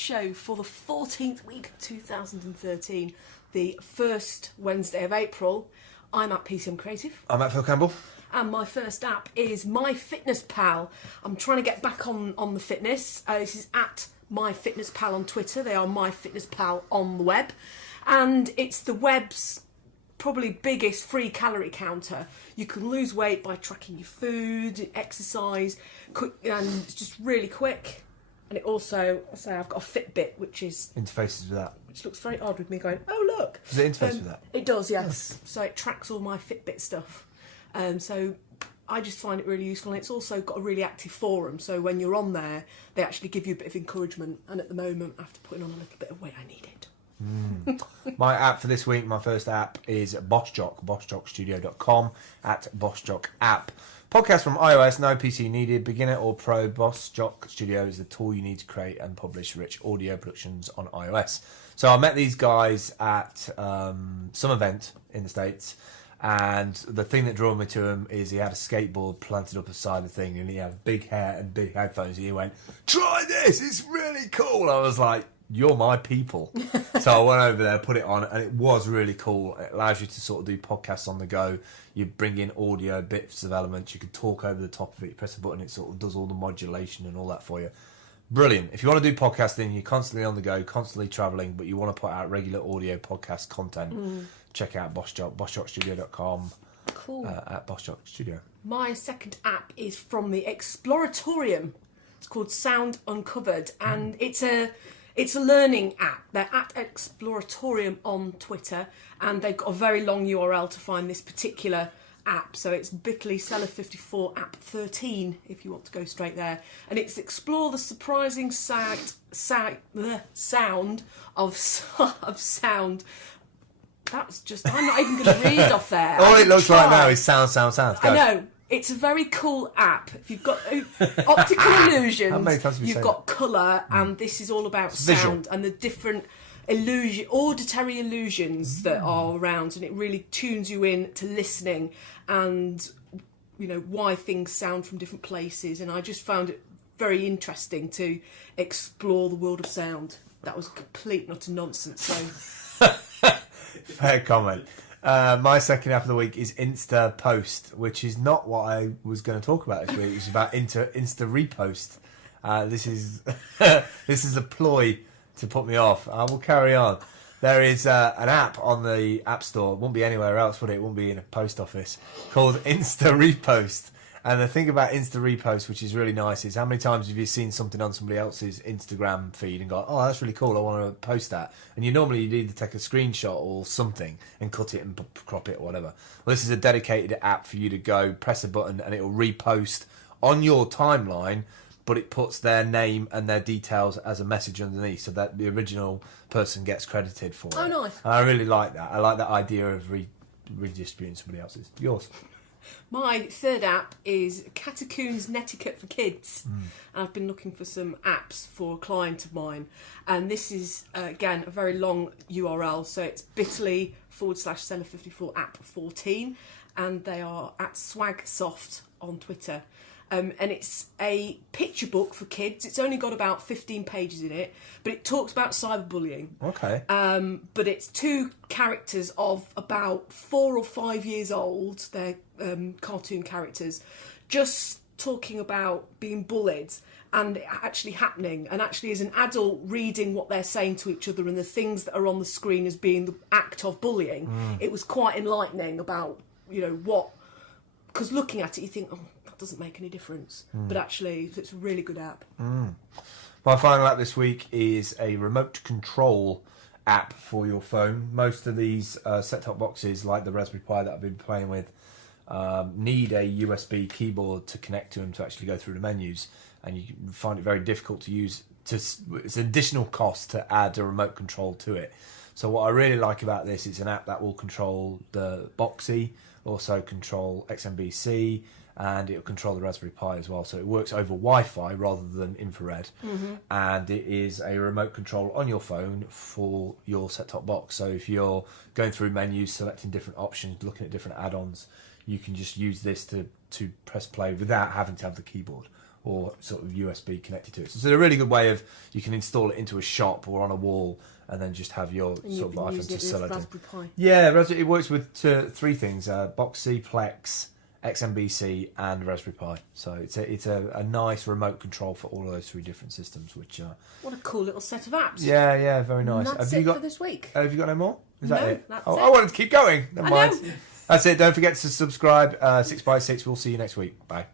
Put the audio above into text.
show for the 14th week of 2013, the first Wednesday of April. I'm at PCM Creative. I'm at Phil Campbell. And my first app is myfitnesspal. I'm trying to get back on the fitness. This is at myfitnesspal on Twitter. They are myfitnesspal on the web. And it's the web's probably biggest free calorie counter. You can lose weight by tracking your food, exercise, and it's just really quick. And it also, I've got a Fitbit, which is... Interfaces with that. Which looks very odd with me going, oh, look. Does it interface with that? It does, yes. So it tracks all my Fitbit stuff. So I just find it really useful. And it's also got a really active forum. So when you're on there, they actually give you a bit of encouragement. And at the moment, after putting on a little bit of weight, I need it. My app for this week, my first app is bossjock, bossjockstudio.com, at bossjock app. Podcast from iOS, no PC needed, beginner or pro. Bossjock Studio is the tool you need to create and publish rich audio productions on iOS. So I met these guys at some event in the States, and the thing that drew me to him is he had a skateboard planted up beside the thing, and he had big hair and big headphones, and he went, "Try this, it's really cool." I was like, "You're my people." So I went over there, put it on, and it was really cool. It allows you to sort of do podcasts on the go. You bring in audio bits of elements. You can talk over the top of it. You press a button, it sort of does all the modulation and all that for you. Brilliant. If you want to do podcasting, you're constantly on the go, constantly travelling, but you want to put out regular audio podcast content, check out bossjock, bossjockstudio.com. Cool. At bossjock studio. My second app is from the Exploratorium. It's called Sound Uncovered, and it's a learning app. They're at Exploratorium on Twitter, and they've got a very long URL to find this particular app. So it's bit.ly/Seller54 app 13 if you want to go straight there. And it's explore the surprising sound of sound. That's just, I'm not even going to read off there. All it looks like now is sound. Go. I know. It's a very cool app. If you've got optical illusions, you've got colour, and this is all about sound and the different auditory illusions that are around, and it really tunes you in to listening and, you know, why things sound from different places. And I just found it very interesting to explore the world of sound. That was complete not a nonsense. So fair comment. My second app of the week is instarepost, which is not what I was going to talk about this week. It's about instarepost. This is a ploy to put me off. I will carry on. There is an app on the App Store. It won't be anywhere else, would it? It won't be in a post office. Called instarepost. And the thing about instarepost, which is really nice, is how many times have you seen something on somebody else's Instagram feed and gone, "Oh, that's really cool, I want to post that." And you'd either take a screenshot or something and cut it and crop it or whatever. Well, this is a dedicated app for you to go, press a button, and it'll repost on your timeline, but it puts their name and their details as a message underneath, so that the original person gets credited for it. Oh, nice. And I really like that. I like that idea of redistributing somebody else's. Yours? My third app is Katakune's Netiquette for Kids. And I've been looking for some apps for a client of mine. And this is, again, a very long URL. So it's bit.ly/Seller54 app 14. And they are at swagsoft on Twitter. And it's a picture book for kids. It's only got about 15 pages in it, but it talks about cyberbullying. Okay. But it's two characters of about 4 or 5 years old. They're cartoon characters, just talking about being bullied and it actually happening. And actually, as an adult reading what they're saying to each other and the things that are on the screen as being the act of bullying, it was quite enlightening about, you know, what... Because looking at it, you think, oh, that doesn't make any difference. But actually, it's a really good app. My final app this week is a remote control app for your phone. Most of these set-top boxes, like the Raspberry Pi that I've been playing with, need a USB keyboard to connect to them to actually go through the menus. And you find it very difficult to use. It's an additional cost to add a remote control to it. So what I really like about this is an app that will control the Boxy, also control XMBC, and it'll control the Raspberry Pi as well. So it works over Wi-Fi rather than infrared. And it is a remote control on your phone for your set-top box. So if you're going through menus, selecting different options, looking at different add-ons, you can just use this to press play without having to have the keyboard or sort of USB connected to it. So it's a really good way of, you can install it into a shop or on a wall and then just have your sort of iPhone to sell it in. Raspberry Pi. Yeah, it works with three things: Boxy, Plex, XMBC, and Raspberry Pi. So it's a nice remote control for all of those three different systems. Which what a cool little set of apps. yeah, very nice. And that's for this week. Have you got no more? Is that No, it? that's Oh, it. I wanted to keep going. Never I mind. know. That's it. Don't forget to subscribe. 6x6. We'll see you next week. Bye.